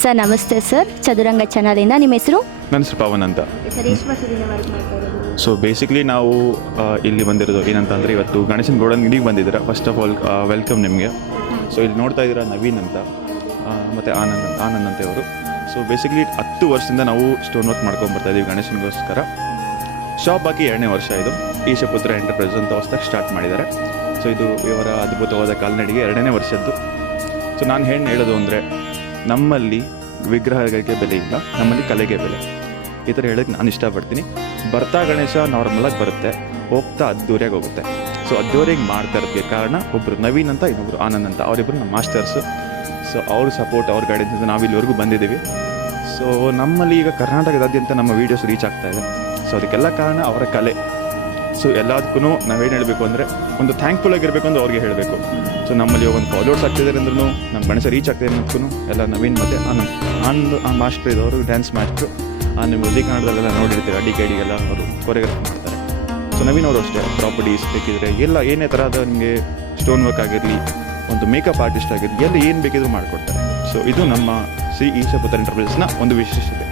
Sir ನಮಸ್ತೆ sir, ಚದುರಂಗ ಚಾನಲಿಂದ. ನಿಮ್ಮ ಹೆಸರು? ನನ್ನ ಹೆಸರು ಪವನ್ ಅಂತ. ಸರ್ ಎಷ್ಟು ವರ್ಷದಿಂದ ವರ್ಕ್ ಮಾಡ್ತಾ ಇರೋದು? ಸೊ ಬೇಸಿಕ್ಲಿ ನಾವು ಇಲ್ಲಿ ಬಂದಿರೋದು ಏನಂತ ಅಂದರೆ, ಇವತ್ತು ಗಣೇಶನ ಗೋಡನ್ ಇಲ್ಲಿಗೆ ಬಂದಿದ್ದೀರಾ. ಫಸ್ಟ್ ಆಫ್ ಆಲ್ ವೆಲ್ಕಮ್ ನಿಮಗೆ. ಸೊ ಇಲ್ಲಿ ನೋಡ್ತಾ ಇದ್ದೀರಾ ನವೀನ್ ಅಂತ ಮತ್ತು ಆನಂದ್ ಅಂತ ಇವರು. ಸೊ ಬೇಸಿಕ್ಲಿ 10 ವರ್ಷದಿಂದ ನಾವು ಸ್ಟೋನ್ ವರ್ಕ್ ಮಾಡ್ಕೊಂಡ್ಬರ್ತಾ ಇದ್ದೀವಿ ಗಣೇಶನಿಗೋಸ್ಕರ. ಶಾಪ್ ಆಗಿ 2ನೇ ವರ್ಷ ಇದು. ಈಶಪುತ್ರ ಎಂಟರ್ಪ್ರೈಸ್ ಅಂತ ಹೊಸದಾಗಿ ಸ್ಟಾರ್ಟ್ ಮಾಡಿದ್ದಾರೆ. ಸೊ ಇದು ಇವರ ಅದ್ಭುತವಾದ ಕಾಲ್ನಡಿಗೆ 2ನೇ ವರ್ಷದ್ದು. ಸೊ ನಾನು ಹೇಳೋದು ಅಂದರೆ, ನಮ್ಮಲ್ಲಿ ವಿಗ್ರಹಗಳಿಗೆ ಬೆಲೆ ಇಲ್ಲ, ನಮ್ಮಲ್ಲಿ ಕಲೆಗೆ ಬೆಲೆ. ಈ ಥರ ಹೇಳೋಕ್ಕೆ ನಾನು ಇಷ್ಟಪಡ್ತೀನಿ. ಬರ್ತಾ ಗಣೇಶ ನಾರ್ಮಲಾಗಿ ಬರುತ್ತೆ, ಹೋಗ್ತಾ ಅದ್ದೂರಿಯಾಗಿ ಹೋಗುತ್ತೆ. ಸೊ ಅದ್ದೂರಿಯಾಗಿ ಮಾಡ್ತಾ ಇರೋದಕ್ಕೆ ಕಾರಣ ಒಬ್ಬರು ನವೀನ್ ಅಂತ, ಇನ್ನೊಬ್ಬರು ಆನಂದ್ ಅಂತ. ಅವರಿಬ್ಬರು ನಮ್ಮ ಮಾಸ್ಟರ್ಸು. ಸೊ ಅವ್ರ ಸಪೋರ್ಟ್, ಅವ್ರ ಗೈಡೆನ್ಸಿಂದ ನಾವು ಇಲ್ಲಿವರೆಗೂ ಬಂದಿದ್ದೀವಿ. ಸೊ ನಮ್ಮಲ್ಲಿ ಈಗ ಕರ್ನಾಟಕದಾದ್ಯಂತ ನಮ್ಮ ವೀಡಿಯೋಸ್ ರೀಚ್ ಆಗ್ತಾ ಇದೆ. ಸೊ ಅದಕ್ಕೆಲ್ಲ ಕಾರಣ ಅವರ ಕಲೆ. ಸೊ ಎಲ್ಲದಕ್ಕೂ ನಾವೇನು ಹೇಳಬೇಕು ಅಂದರೆ, ಒಂದು ಥ್ಯಾಂಕ್ಫುಲ್ ಆಗಿರಬೇಕು ಅಂತ ಅವ್ರಿಗೆ ಹೇಳಬೇಕು. ಸೊ ನಮ್ಮಲ್ಲಿ ಒಂದು ಫಾಲೋವರ್ಸ್ ಆಗ್ತಿದ್ದಾರೆ ಅಂದ್ರೂ, ನಮ್ಮ ಗಣೇಶ ರೀಚ್ ಆಗ್ತಿದೆ ಅನ್ನೋದಕ್ಕೂ ಎಲ್ಲ ನವೀನ್ ಮತ್ತು ಆನಂದ್ ಆ ಮಾಸ್ಟರ್ ಇದ್ದವರು, ಡ್ಯಾನ್ಸ್ ಮಾಸ್ಟ್ರು. ನಿಮ್ಮ ಉದಯ ಕನ್ನಡದಲ್ಲೆಲ್ಲ ನೋಡಿರ್ತೀವಿ, DKDಗೆಲ್ಲ ಅವರು ಕೊರಿಯೋಗ್ರಾಫ್ ಮಾಡ್ತಾರೆ. ಸೊ ನವೀನ್ ಅವರು ಅಷ್ಟೇ, ಪ್ರಾಪರ್ಟೀಸ್ ಬೇಕಿದ್ರೆ ಎಲ್ಲ ಏನೇ ಥರದ ನಿಮಗೆ ಸ್ಟೋನ್ ವರ್ಕ್ ಆಗಿರಲಿ, ಒಂದು ಮೇಕಪ್ ಆರ್ಟಿಸ್ಟ್ ಆಗಿರಲಿ, ಎಲ್ಲ ಏನು ಬೇಕಿದ್ರೂ ಮಾಡಿಕೊಡ್ತಾರೆ. ಸೊ ಇದು ನಮ್ಮ ಶ್ರೀ ಈಶಪುತ್ರ ಎಂಟರ್ಪ್ರೈಸಸ್ನ ಒಂದು ವಿಶೇಷತೆ.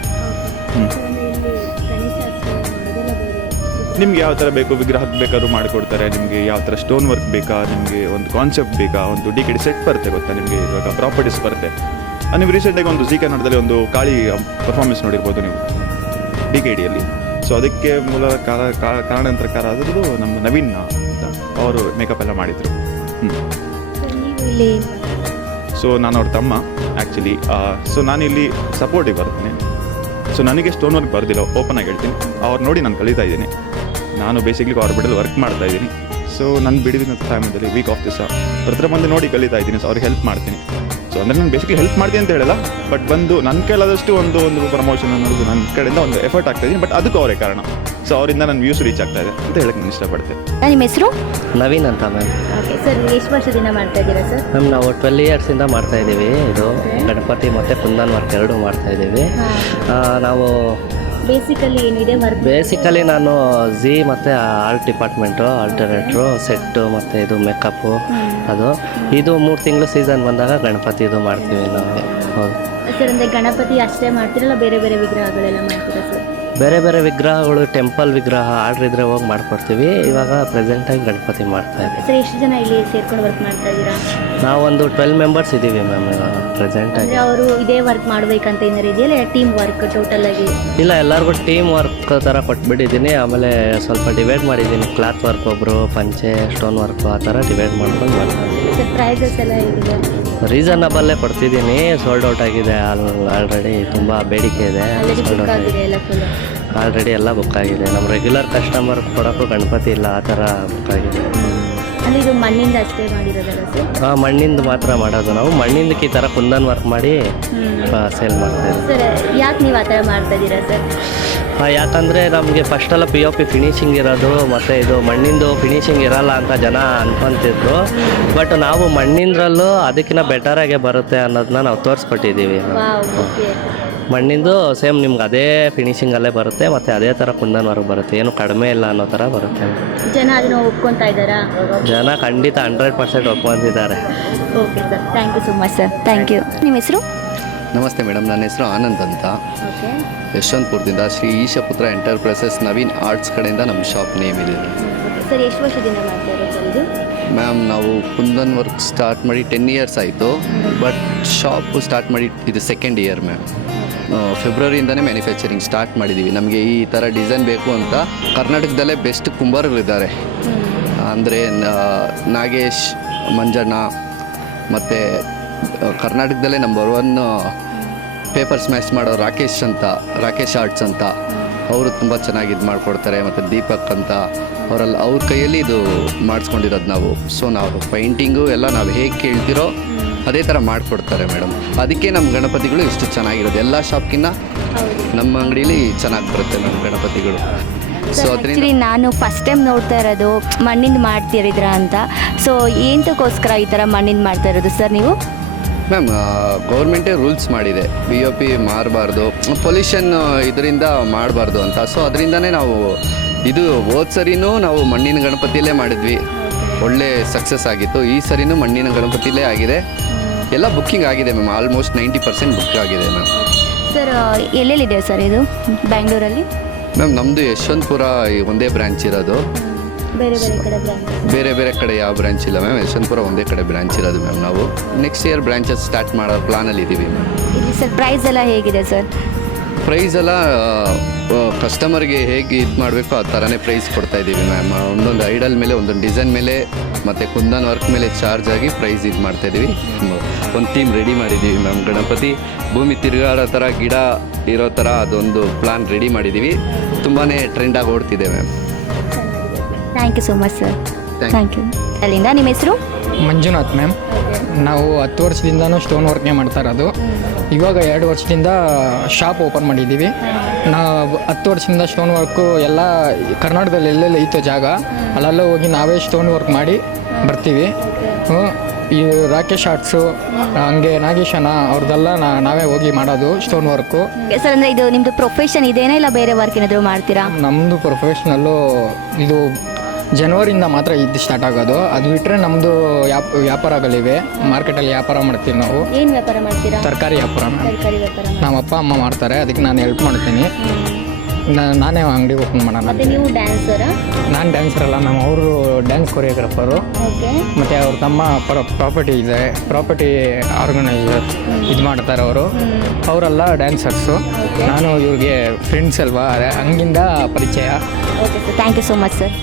ನಿಮ್ಗೆ ಯಾವ ಥರ ಬೇಕು ವಿಗ್ರಹ ಬೇಕಾದ್ರೂ ಮಾಡಿಕೊಡ್ತಾರೆ. ನಿಮಗೆ ಯಾವ ಥರ ಸ್ಟೋನ್ ವರ್ಕ್ ಬೇಕಾ, ನಿಮಗೆ ಒಂದು ಕಾನ್ಸೆಪ್ಟ್ ಬೇಕಾ, ಒಂದು DKD ಸೆಟ್ ಬರುತ್ತೆ ಗೊತ್ತಾ ನಿಮಗೆ, ಇವಾಗ ಪ್ರಾಪರ್ಟೀಸ್ ಬರುತ್ತೆ. ನೀವು ರೀಸೆಂಟಾಗಿ ಒಂದು ಜಿ ಕನ್ನಡದಲ್ಲಿ ಒಂದು ಕಾಳಿ ಪರ್ಫಾರ್ಮೆನ್ಸ್ ನೋಡಿರ್ಬೋದು ನೀವು DKDಯಲ್ಲಿ. ಸೊ ಅದಕ್ಕೆ ಮೂಲ ಕಾರಣಾಂತರಕಾರ ಆದ್ರದ್ದು ನಮ್ಮ ನವೀನ್ ಅಂತ, ಅವರು ಮೇಕಪ್ ಎಲ್ಲ ಮಾಡಿದರು. ಸೊ ನಾನು ಅವ್ರ ತಮ್ಮ ಆ್ಯಕ್ಚುಲಿ. ಸೊ ನಾನಿಲ್ಲಿ ಸಪೋರ್ಟಿಗೆ ಬರ್ತೀನಿ. ಸೊ ನನಗೆ ಸ್ಟೋನ್ ವರ್ಕ್ ಬರ್ದಿಲ್ಲ, ಓಪನ್ ಆಗಿ ಹೇಳ್ತೀನಿ. ಅವ್ರು ನೋಡಿ ನಾನು ಕಲಿತಾ ಇದ್ದೀನಿ. ನಾನು ಬೇಸಿಕ್ಲಿ ಕಾರ್ಪೊರೇಟಲ್ಲಿ ವರ್ಕ್ ಮಾಡ್ತಾ ಇದ್ದೀನಿ. ಸೊ ನಾನು ಬಿಡಿದಿನ ಟೈಮಲ್ಲಿ ವೀಕ್ ಆಫ್ ದಿವಸ ಹತ್ರ ಬಂದು ನೋಡಿ ಕಲಿತಾ ಇದ್ದೀನಿ. ಸೊ ಅವ್ರಿಗೆ ಹೆಲ್ಪ್ ಮಾಡ್ತೀನಿ. ಸೊ ಅಂದರೆ ನಾನು ಬೇಸಿಕ್ಲಿ ಹೆಲ್ಪ್ ಮಾಡ್ತೀನಿ ಅಂತ ಹೇಳಲ್ಲ, ಬಟ್ ಬಂದು ನನ್ನ ಕೈಲಾದಷ್ಟು ಒಂದು ಪ್ರಮೋಷನ್ ಅನ್ನೋದು ನನ್ನ ಕಡೆಯಿಂದ ಒಂದು ಎಫರ್ಟ್ ಆಗ್ತಾಯಿದ್ದೀನಿ. ಬಟ್ ಅದಕ್ಕೂ ಅವರೇ ಕಾರಣ. ಸೊ ಅವರಿಂದ ನನ್ನ ವ್ಯೂಸ್ ರೀಚ್ ಆಗ್ತಾ ಇದೆ ಅಂತ ಹೇಳಕ್ಕೆ ನಾನು ಇಷ್ಟಪಡ್ತೇನೆ. ನಿಮ್ಮ ಹೆಸರು? ನವೀನ್ ಅಂತ ಮ್ಯಾಮ್. ಓಕೆ ಸರ್, ಎಷ್ಟು ವರ್ಷದಿಂದ ಮಾಡ್ತಾ ಇದ್ದೀರಾ ಸರ್? ಮ್ಯಾಮ್ ನಾವು 12 ಇಯರ್ಸಿಂದ ಮಾಡ್ತಾ ಇದ್ದೀವಿ. ಇದು ಗಣಪತಿ ಮತ್ತು ಕುಂದನ್ ವರ್ಕ್ ಎರಡೂ ಮಾಡ್ತಾ ಇದ್ದೀವಿ. ನಾವು ಬೇಸಿಕಲಿ ಏನಿದೆ ವರ್ಕ್? ಬೇಸಿಕಲಿ ನಾನು ಜಿ ಮತ್ತು ಆರ್ಟ್ ಡಿಪಾರ್ಟ್ಮೆಂಟು, ಆಲ್ಟರ್ನೇಟ್ರು, ಸೆಟ್ಟು ಮತ್ತು ಇದು ಮೇಕಪ್ಪು, ಅದು ಇದು 3 ತಿಂಗಳು ಸೀಸನ್ ಬಂದಾಗ ಗಣಪತಿ ಇದು ಮಾಡ್ತೀವಿ ನಾವು. ಹೌದು ಸರ್. ಅಂದರೆ ಗಣಪತಿ ಅಷ್ಟೇ ಮಾಡ್ತೀರಲ್ಲ, ಬೇರೆ ಬೇರೆ ವಿಗ್ರಹಗಳೆಲ್ಲ ಮಾಡ್ತೀರಾ ಸರ್? ಬೇರೆ ಬೇರೆ ವಿಗ್ರಹಗಳು, ಟೆಂಪಲ್ ವಿಗ್ರಹ ಆರ್ಡ್ರ್ ಇದ್ದರೆ ಹೋಗಿ ಮಾಡ್ಕೊಡ್ತೀವಿ. ಇವಾಗ ಪ್ರೆಸೆಂಟಾಗಿ ಗಣಪತಿ ಮಾಡ್ತಾ ಇದ್ದೀವಿ. ಸರ್ ಎಷ್ಟು ಜನ ಇಲ್ಲಿ ಸೇರ್ಕೊಂಡು ವರ್ಕ್ ಮಾಡ್ತಾ ಇದ್ದೀರಾ? ನಾವೊಂದು 12 ಮೆಂಬರ್ಸ್ ಇದ್ದೀವಿ ಮ್ಯಾಮ್ ಪ್ರೆಸೆಂಟಾಗಿ. ಅವರು ಇದೇ ವರ್ಕ್ ಮಾಡಬೇಕಂತ ಏನಾರು ಇದೆಯಲ್ಲ, ಟೀಮ್ ವರ್ಕ್ ಟೋಟಲ್ ಆಗಿ? ಇಲ್ಲ, ಎಲ್ಲರಿಗೂ ಟೀಮ್ ವರ್ಕ್ ಥರ ಕೊಟ್ಬಿಟ್ಟಿದ್ದೀನಿ. ಆಮೇಲೆ ಸ್ವಲ್ಪ ಡಿವೈಡ್ ಮಾಡಿದ್ದೀನಿ. ಕ್ಲಾತ್ ವರ್ಕ್ ಒಬ್ಬರು, ಪಂಚೆ, ಸ್ಟೋನ್ ವರ್ಕು, ಆ ಥರ ಡಿವೈಡ್ ಮಾಡ್ಕೊಂಡು ಮಾಡ್ತೀನಿ. ಸರ್ ಪ್ರೈಸಸ್ ಎಲ್ಲ ಹೇಗಿದೆ? ರೀಸನಬಲ್ಲೇ ಕೊಡ್ತಿದ್ದೀನಿ. ಸೋಲ್ಡ್ ಔಟ್ ಆಗಿದೆ ಆಲ್ರೆಡಿ. ತುಂಬ ಬೇಡಿಕೆ ಇದೆ. ಆಲ್ರೆಡಿ ಎಲ್ಲ ಬುಕ್ ಆಗಿದೆ. ನಮ್ಮ ರೆಗ್ಯುಲರ್ ಕಸ್ಟಮರ್ ಕೊಡೋಕ್ಕೂ ಗಣಪತಿ ಇಲ್ಲ, ಆ ಥರ ಬುಕ್ ಆಗಿದೆ. ಅಂದರೆ ಇದು ಮಣ್ಣಿಂದ ಅಷ್ಟೇ ಮಾಡಿರೋದಲ್ಲ ಸರ್? ಹಾಂ, ಮಣ್ಣಿಂದ ಮಾತ್ರ ಮಾಡೋದು ನಾವು. ಮಣ್ಣಿಂದಕ್ಕೆ ಈ ಥರ ಕುಂದನ್ ವರ್ಕ್ ಮಾಡಿ ಸೇಲ್ ಮಾಡ್ತಾಯಿದ್ದೀವಿ. ಸರ್ ಯಾಕೆ ನೀವು ಆ ಥರ ಮಾಡ್ತಾ ಇದ್ದೀರಾ ಸರ್? ಯಾಕಂದರೆ ನಮಗೆ ಫಸ್ಟೆಲ್ಲ POP ಫಿನಿಶಿಂಗ್ ಇರೋದು, ಮತ್ತು ಇದು ಮಣ್ಣಿಂದು ಫಿನಿಶಿಂಗ್ ಇರಲ್ಲ ಅಂತ ಜನ ಅನ್ಕೊತಿದ್ರು. ಬಟ್ ನಾವು ಮಣ್ಣಿಂದ್ರಲ್ಲೂ ಅದಕ್ಕಿಂತ ಬೆಟರಾಗೆ ಬರುತ್ತೆ ಅನ್ನೋದನ್ನ ನಾವು ತೋರಿಸ್ಕೊಟ್ಟಿದ್ದೀವಿ. ಮಣ್ಣಿಂದು ಸೇಮ್ ನಿಮ್ಗೆ ಅದೇ ಫಿನಿಶಿಂಗಲ್ಲೇ ಬರುತ್ತೆ, ಮತ್ತು ಅದೇ ಥರ ಕುಂದನ್ ವರ್ಕ್ ಬರುತ್ತೆ. ಏನು ಕಡಿಮೆ ಇಲ್ಲ ಅನ್ನೋ ಥರ ಬರುತ್ತೆ. ಜನ ಅದನ್ನು ಒಪ್ಕೊತಾ ಇದ್ದಾರಾ? ಜನ ಖಂಡಿತ 100% ಒಪ್ಕೊಂಡಿದ್ದಾರೆ. Okay sir, thank you so much sir. Thank you. ನಿಮ್ಮ ಹೆಸರು? ನಮಸ್ತೆ ಮೇಡಮ್, ನನ್ನ ಹೆಸರು ಆನಂದ್ ಅಂತ. ಓಕೆ. ಯಶವಂತಪುರದಿಂದ ಶ್ರೀ ಈಶಪುತ್ರ ಎಂಟರ್ಪ್ರೈಸಸ್ ನವೀನ್ ಆರ್ಟ್ಸ್ ಕಡೆಯಿಂದ ನಮ್ಮ ಶಾಪ್ ನೇಮ್ ಇದೆ. ಸರ್ ಎಷ್ಟು ವರ್ಷದಿಂದ ಮಾಡ್ತಾ ಇರೋದು ಸರ್ ಇದು? ಮ್ಯಾಮ್ ನಾವು ಕುಂದನ್ ವರ್ಕ್ ಸ್ಟಾರ್ಟ್ ಮಾಡಿ 10 ಇಯರ್ಸ್ ಆಯಿತು. ಬಟ್ ಶಾಪು ಸ್ಟಾರ್ಟ್ ಮಾಡಿ ಇದು 2nd ಇಯರ್ ಮ್ಯಾಮ್. ಫೆಬ್ರವರಿಯಿಂದನೇ ಮ್ಯಾನುಫ್ಯಾಕ್ಚರಿಂಗ್ ಸ್ಟಾರ್ಟ್ ಮಾಡಿದ್ದೀವಿ. ನಮಗೆ ಈ ಥರ ಡಿಸೈನ್ ಬೇಕು ಅಂತ ಕರ್ನಾಟಕದಲ್ಲೇ ಬೆಸ್ಟ್ ಕುಂಬಾರಗಳಿದ್ದಾರೆ. ಅಂದರೆ ನಾಗೇಶ್, ಮಂಜಣ್ಣ, ಮತ್ತು ಕರ್ನಾಟಕದಲ್ಲೇ ನಂಬರ್ 1 ಪೇಪರ್ ಸ್ಮ್ಯಾಶ್ ಮಾಡೋ ರಾಕೇಶ್ ಆರ್ಟ್ಸ್ ಅಂತ, ಅವರು ತುಂಬ ಚೆನ್ನಾಗಿ ಇದು ಮಾಡಿಕೊಡ್ತಾರೆ. ಮತ್ತು ದೀಪಕ್ ಅಂತ, ಅವ್ರ ಕೈಯಲ್ಲಿ ಇದು ಮಾಡಿಸ್ಕೊಂಡಿರೋದು ನಾವು. ಸೊ ನಾವು ಪೈಂಟಿಂಗು ಎಲ್ಲ ನಾವು ಹೇಗೆ ಕೇಳ್ತಿರೋ ಅದೇ ಥರ ಮಾಡಿಕೊಡ್ತಾರೆ ಮೇಡಮ್. ಅದಕ್ಕೆ ನಮ್ಮ ಗಣಪತಿಗಳು ಇಷ್ಟು ಚೆನ್ನಾಗಿರೋದು. ಎಲ್ಲ ಶಾಪ್ಗಿನ್ನ ನಮ್ಮ ಅಂಗಡೀಲಿ ಚೆನ್ನಾಗಿ ಬರುತ್ತೆ ನಮ್ಮ ಗಣಪತಿಗಳು. ಸೊ ಆ್ಯಕ್ಚುಲಿ ನಾನು ಫಸ್ಟ್ ಟೈಮ್ ನೋಡ್ತಾ ಇರೋದು ಮಣ್ಣಿಂದ ಮಾಡ್ತಿರಿದ್ರ ಅಂತ. ಸೊ ಏನಕ್ಕೋಸ್ಕರ ಈ ಥರ ಮಣ್ಣಿಂದ ಮಾಡ್ತಾ ಇರೋದು ಸರ್ ನೀವು? ಮ್ಯಾಮ್ ಗೌರ್ಮೆಂಟೇ ರೂಲ್ಸ್ ಮಾಡಿದೆ, POP ಮಾರಬಾರ್ದು, ಪೊಲ್ಯೂಷನ್ ಇದರಿಂದ ಮಾಡಬಾರ್ದು ಅಂತ. ಸೊ ಅದರಿಂದನೇ ನಾವು ಇದು ಹೋದ ಸರಿನೂ ನಾವು ಮಣ್ಣಿನ ಗಣಪತಿಯಲ್ಲೇ ಮಾಡಿದ್ವಿ, ಒಳ್ಳೆ ಸಕ್ಸಸ್ ಆಗಿತ್ತು. ಈ ಸರಿನೂ ಮಣ್ಣಿನ ಗಣಪತಿಯಲ್ಲೇ ಆಗಿದೆ. ಎಲ್ಲ ಬುಕ್ಕಿಂಗ್ ಆಗಿದೆ ಮ್ಯಾಮ್, ಆಲ್ಮೋಸ್ಟ್ 90% ಬುಕ್ ಆಗಿದೆ ಮ್ಯಾಮ್. ಸರ್ ಎಲ್ಲೆಲ್ಲಿದೆ ಸರ್ ಇದು ಬ್ಯಾಂಗ್ಳೂರಲ್ಲಿ? ಮ್ಯಾಮ್ ನಮ್ಮದು ಯಶವಂತಪುರ ಒಂದೇ ಬ್ರ್ಯಾಂಚ್ ಇರೋದು, ಬೇರೆ ಬೇರೆ ಕಡೆ ಬ್ರಾಂಚ್? ಬೇರೆ ಬೇರೆ ಕಡೆ ಯಾವ ಬ್ರಾಂಚ್ ಇಲ್ಲ ಮ್ಯಾಮ್, ಯಶವಂತಪುರ ಒಂದೇ ಕಡೆ ಬ್ರಾಂಚ್ ಇರೋದು ಮ್ಯಾಮ್. ನಾವು ನೆಕ್ಸ್ಟ್ ಇಯರ್ ಬ್ರಾಂಚಸ್ ಸ್ಟಾರ್ಟ್ ಮಾಡೋ ಪ್ಲಾನಲ್ಲಿ ಇದ್ದೀವಿ ಮ್ಯಾಮ್. ಇಲ್ಲಿ ಸರ್ ಪ್ರೈಸ್ ಎಲ್ಲ ಹೇಗಿದೆ ಸರ್? ಪ್ರೈಸ್ ಎಲ್ಲ ಕಸ್ಟಮರ್ಗೆ ಹೇಗೆ ಇದು ಮಾಡಬೇಕು ಆ ಥರನೇ ಪ್ರೈಸ್ ಕೊಡ್ತಾ ಇದ್ದೀವಿ ಮ್ಯಾಮ್. ಒಂದೊಂದು ಐಡಲ್ ಮೇಲೆ, ಒಂದೊಂದು ಡಿಸೈನ್ ಮೇಲೆ ಮತ್ತು ಕುಂದನ್ ವರ್ಕ್ ಮೇಲೆ ಚಾರ್ಜ್ ಆಗಿ ಪ್ರೈಸ್ ಇದು ಮಾಡ್ತಾಯಿದ್ದೀವಿ. ಒಂದು ಥೀಮ್ ರೆಡಿ ಮಾಡಿದ್ದೀವಿ ಮ್ಯಾಮ್, ಗಣಪತಿ ಭೂಮಿ ತಿರುಗಾಡೋ ಥರ ಗಿಡ ಇರೋ ಥರ ಅದೊಂದು ಪ್ಲಾನ್ ರೆಡಿ ಮಾಡಿದ್ದೀವಿ. ತುಂಬಾ ಟ್ರೆಂಡಾಗಿ ಓಡ್ತಿದೆ ma'am. Thank you so much sir. Thank thank you. ಅಲ್ಲಿಂದ ನಿಮ್ಮ ಹೆಸರು? ಮಂಜುನಾಥ್ ಮ್ಯಾಮ್. ನಾವು 10 ವರ್ಷದಿಂದನೂ ಸ್ಟೋನ್ ವರ್ಕ್ನೇ ಮಾಡ್ತಾ ಇರೋದು. ಇವಾಗ 2 ವರ್ಷದಿಂದ ಶಾಪ್ ಓಪನ್ ಮಾಡಿದ್ದೀವಿ. ನಾವು 10 ವರ್ಷದಿಂದ ಸ್ಟೋನ್ ವರ್ಕು ಎಲ್ಲ ಕರ್ನಾಟಕದಲ್ಲಿ ಎಲ್ಲೆಲ್ಲಿ ಐತೋ ಜಾಗ ಅಲ್ಲೆಲ್ಲ ಹೋಗಿ ನಾವೇ ಸ್ಟೋನ್ ವರ್ಕ್ ಮಾಡಿ ಬರ್ತೀವಿ. ಈ ರಾಕೇಶ್ ಆರ್ಟ್ಸು ಹಂಗೆ ನಾಗೇಶನ ಅವ್ರದ್ದೆಲ್ಲ ನಾವೇ ಹೋಗಿ ಮಾಡೋದು ಸ್ಟೋನ್ ವರ್ಕು. ಸರ್ ಅಂದರೆ ಇದು ನಿಮ್ಮದು ಪ್ರೊಫೆಷನ್ ಇದೇನಾ ಇಲ್ಲ ಬೇರೆ ವರ್ಕ್ ಏನಾದರೂ ಮಾಡ್ತೀರಾ? ನಮ್ಮದು ಪ್ರೊಫೆಷ್ನಲ್ಲು ಇದು ಜನವರಿಯಿಂದ ಮಾತ್ರ ಇದು ಸ್ಟಾರ್ಟ್ ಆಗೋದು. ಅದು ಬಿಟ್ಟರೆ ನಮ್ಮದು ವ್ಯಾಪಾರಗಳಿವೆ, ಮಾರ್ಕೆಟಲ್ಲಿ ವ್ಯಾಪಾರ ಮಾಡ್ತೀವಿ ನಾವು. ಏನು ವ್ಯಾಪಾರ ಮಾಡ್ತೀರಾ? ತರಕಾರಿ ವ್ಯಾಪಾರ. ತರಕಾರಿ ವ್ಯಾಪಾರ. ನಮ್ಮ ಅಪ್ಪ ಅಮ್ಮ ಮಾಡ್ತಾರೆ, ಅದಕ್ಕೆ ನಾನು ಹೆಲ್ಪ್ ಮಾಡ್ತೀನಿ. ನಾನೇ ಅಂಗಡಿ ಓಪನ್ ಮಾಡೋಣ. ಮತ್ತೆ ನೀವು ಡ್ಯಾನ್ಸರಾ? ನಾನು ಡ್ಯಾನ್ಸರ್ ಅಲ್ಲ ಮ್ಯಾಮ್, ಅವರು ಡ್ಯಾನ್ಸ್ ಕೊರಿಯೋಗ್ರಾಫರು. ಓಕೆ. ಮತ್ತು ಅವ್ರ ತಮ್ಮ ಪ್ರಾಪರ್ಟಿ ಇದೆ, ಪ್ರಾಪರ್ಟಿ ಆರ್ಗನೈಸರ್ ಇದು ಮಾಡ್ತಾರೆ ಅವರು. ಅವರೆಲ್ಲ ಡ್ಯಾನ್ಸರ್ಸು. ನಾನು ಇವ್ರಿಗೆ ಫ್ರೆಂಡ್ಸ್ ಅಲ್ವಾ, ಹಂಗಿಂದ ಪರಿಚಯ. Okay sir, thank you so much sir.